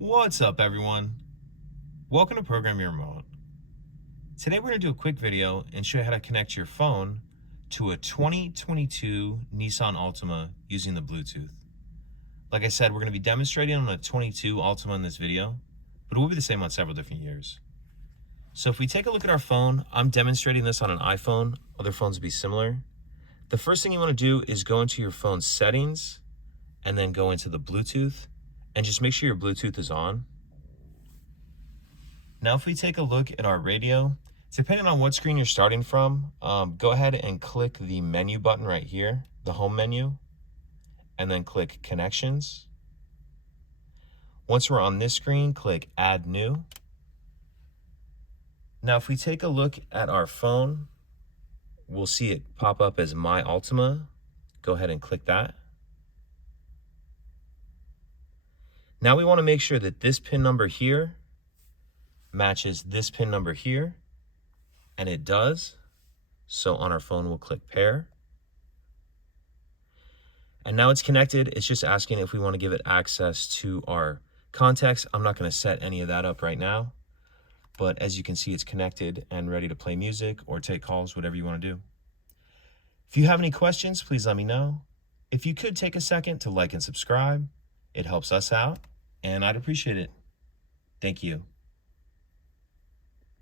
What's up, everyone? Welcome to Program Your Remote. Today we're going to do a quick video and show you how to connect your phone to a 2022 Nissan Altima using the Bluetooth. Like I said, we're going to be demonstrating on a 22 Altima in this video, but it will be the same on several different years. So if we take a look at our phone, I'm demonstrating this on an iPhone. Other phones will be similar. The first thing you want to do is go into your phone's settings and then go into the Bluetooth and just make sure your Bluetooth is on. Now if we take a look at our radio, depending on what screen you're starting from, go ahead and click the menu button right here, the home menu, and then click Connections. Once we're on this screen, click Add New. Now if we take a look at our phone, we'll see it pop up as My Altima. Go ahead and click that. Now we want to make sure that this PIN number here matches this PIN number here, and it does. So on our phone, we'll click Pair. And now it's connected. It's just asking if we want to give it access to our contacts. I'm not going to set any of that up right now, but as you can see, it's connected and ready to play music or take calls, whatever you want to do. If you have any questions, please let me know. If you could take a second to like and subscribe, it helps us out, and I'd appreciate it. Thank you.